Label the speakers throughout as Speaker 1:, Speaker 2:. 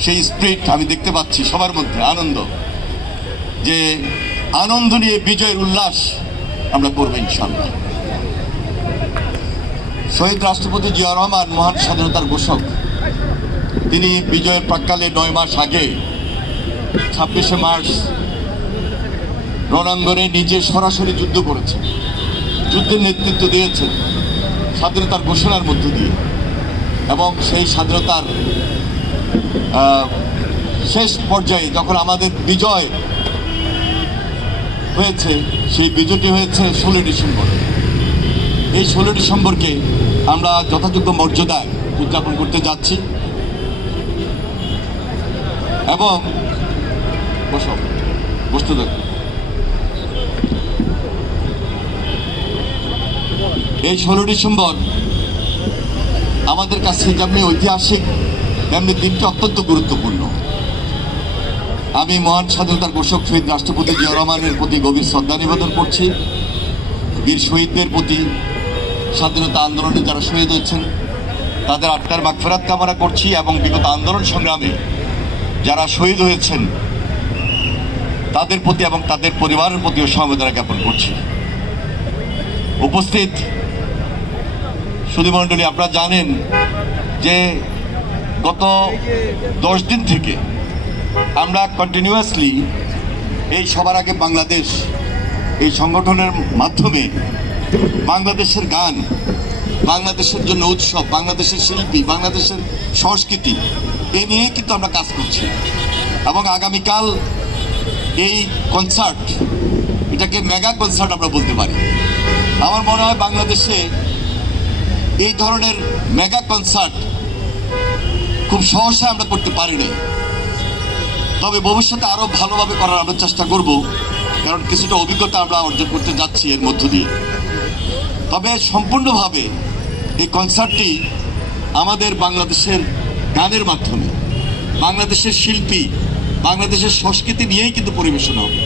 Speaker 1: সেই স্প্রিট আমি দেখতে পাচ্ছি সবার মধ্যে, আনন্দ। যে আনন্দ নিয়ে বিজয়ের উল্লাস আমরা করব ইনশাল্লাহ। শহীদ রাষ্ট্রপতি জিয়া রহমান মহান স্বাধীনতার ঘোষক। তিনি বিজয়ের প্রাক্কালে নয় মাস আগে ছাব্বিশে মার্চ রণাঙ্গনে নিজে সরাসরি যুদ্ধ করেছেন। যুদ্ধের নেতৃত্ব দিয়েছেন স্বাধীনতার ঘোষণার মধ্য দিয়ে। এবং সেই স্বাধীনতার শেষ পর্যায়ে যখন আমাদের বিজয় হয়েছে, সেই বিজয়টি হয়েছে ষোলোই ডিসেম্বর। এই ষোলো ডিসেম্বরকে আমরা যথাযোগ্য মর্যাদায় উদযাপন করতে যাচ্ছি। এবং বসো, বসতে থাকো। এই ষোলো ডিসেম্বর আমাদের কাছে যেমনি ঐতিহাসিক তেমনি দিনটি অত্যন্ত গুরুত্বপূর্ণ। আমি মহান স্বাধীনতার ঘোষক শহীদ রাষ্ট্রপতি জিয়া রহমানের প্রতি গভীর শ্রদ্ধা নিবেদন করছি। বীর শহীদদের প্রতি স্বাধীনতা আন্দোলনে যারা শহীদ হয়েছেন, তাদের আত্মার মাগফেরাত কামনা করছি এবং বিগত আন্দোলন সংগ্রামে যারা শহীদ হয়েছেন, তাদের প্রতি এবং তাদের পরিবারের প্রতিও সমবেদনা জ্ঞাপন করছি। উপস্থিত সুধীমণ্ডলী, আপনারা জানেন যে গত দশ দিন থেকে আমরা কন্টিনিউয়াসলি এই সবার আগে বাংলাদেশ এই সংগঠনের মাধ্যমে বাংলাদেশের গান, বাংলাদেশের জন্য উৎসব, বাংলাদেশের শিল্পী, বাংলাদেশের সংস্কৃতি, এ নিয়ে কিন্তু আমরা কাজ করছি। এবং আগামীকাল এই কনসার্ট এটাকে মেগা কনসার্ট আমরা বলতে পারি। আমার মনে হয় বাংলাদেশে এই ধরনের মেগা কনসার্ট খুব সহসা আমরা করতে পারিনি তবে ভবিষ্যতে আরও ভালোভাবে করার আমরা চেষ্টা করব, কারণ কিছুটা অভিজ্ঞতা আমরা অর্জন করতে যাচ্ছি এর মধ্য দিয়ে। তবে সম্পূর্ণভাবে এই কনসার্টটি আমাদের বাংলাদেশের গানের মাধ্যমে, বাংলাদেশের শিল্পী, বাংলাদেশের সংস্কৃতি নিয়েই কিন্তু পরিবেশন হবে।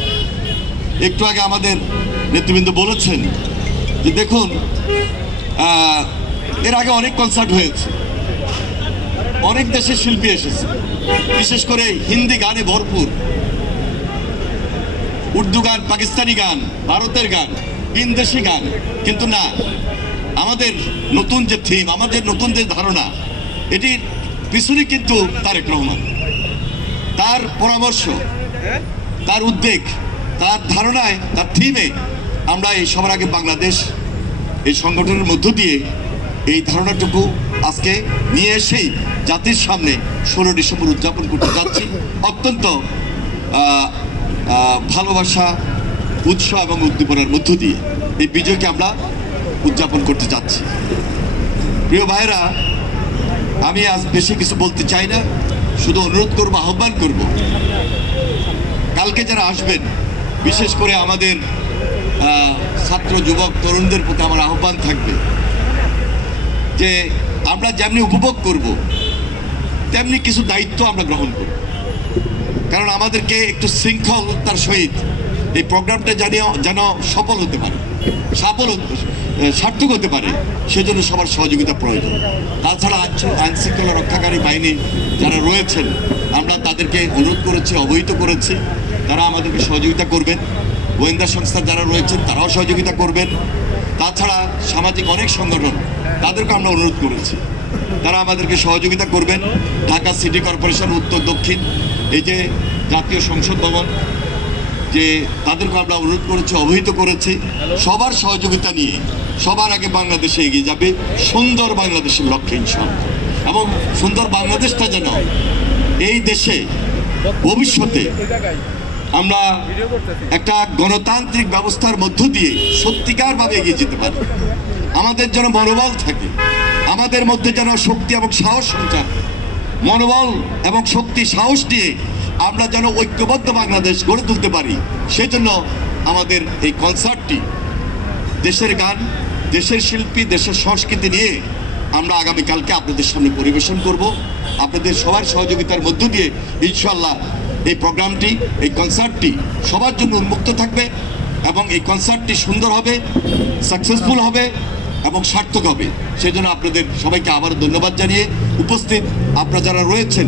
Speaker 1: একটু আগে আমাদের নেতৃবৃন্দ বলেছেন যে দেখুন এর আগে অনেক কনসার্ট হয়েছে। অনেক দেশের শিল্পী এসেছে। বিশেষ করে হিন্দি গানে ভরপুর। উর্দু গান, পাকিস্তানি গান, ভারতের গান বিনদেশি গান। কিন্তু না, আমাদের নতুন যে থিম, আমাদের নতুন যে ধারণা, এটির পিছনে কিন্তু তারেক রহমান। তার পরামর্শ, তার উদ্বেগ, তার ধারণায়, তার থিমে আমরা এই সবার আগে বাংলাদেশ, এই সংগঠনের মধ্য দিয়ে এই ধারণাটুকু আজকে নিয়ে এসেই জাতির সামনে ষোলো ডিসেম্বর উদযাপন করতে যাচ্ছি। অত্যন্ত ভালোবাসা, উৎসাহ এবং উদ্দীপনার মধ্য দিয়ে এই বিজয়কে আমরা উদযাপন করতে যাচ্ছি। প্রিয় ভাইরা আমি আজ বেশি কিছু বলতে চাই না, শুধু অনুরোধ করব, আহ্বান করব। কালকে যারা আসবেন, বিশেষ করে আমাদের ছাত্র, যুবক, তরুণদের প্রতি আমার আহ্বান থাকবে। যে আমরা যেমনি উপভোগ করব, তেমনি কিছু দায়িত্ব আমরা গ্রহণ করব। কারণ আমাদেরকে একটু শৃঙ্খলতার সহিত এই প্রোগ্রামটা জানি যেন সফল হতে পারে সফল সার্থক হতে পারে, সেজন্য সবার সহযোগিতা প্রয়োজন। তাছাড়া আইন শৃঙ্খলা রক্ষাকারী বাহিনী যারা রয়েছেন, আমরা তাদেরকে অনুরোধ করেছি, অবহিত করেছি, তারা আমাদেরকে সহযোগিতা করবেন। গোয়েন্দা সংস্থা যারা রয়েছেন, তারাও সহযোগিতা করবেন। তাছাড়া সামাজিক অনেক সংগঠন তাদেরকে আমরা অনুরোধ করেছি। তারা আমাদেরকে সহযোগিতা করবেন। ঢাকা সিটি কর্পোরেশন উত্তর দক্ষিণ, এই যে জাতীয় সংসদ ভবন, যে তাদেরকে আমরা অনুরোধ করেছি, অবহিত করেছি। সবার সহযোগিতা নিয়ে সবার আগে বাংলাদেশে এগিয়ে যাবে। সুন্দর বাংলাদেশের লক্ষ্যে, ইনশাআল্লাহ। এবং সুন্দর বাংলাদেশটা যেন এই দেশে ভবিষ্যতে আমরা একটা গণতান্ত্রিক ব্যবস্থার মধ্য দিয়ে সত্যিকারভাবে এগিয়ে যেতে পারি। আমাদের যেন মনোবল থাকে, আমাদের মধ্যে যেন শক্তি এবং সাহস সঞ্চার মনোবল এবং শক্তি, সাহস নিয়ে আমরা যেন ঐক্যবদ্ধ বাংলাদেশ গড়ে তুলতে পারি, সেজন্য আমাদের এই কনসার্টটি দেশের গান, দেশের শিল্পী, দেশের সংস্কৃতি নিয়ে আমরা আগামীকালকে আপনাদের সামনে পরিবেশন করব। আপনাদের সবার সহযোগিতার মধ্য দিয়ে ইনশাল্লাহ এই প্রোগ্রামটি, এই কনসার্টটি সবার জন্য উন্মুক্ত থাকবে এবং এই কনসার্টটি সুন্দর হবে সাকসেসফুল হবে এবং সার্থক হবে। সেই জন্য আপনাদের সবাইকে আবার ধন্যবাদ জানিয়ে উপস্থিত আপনারা যারা রয়েছেন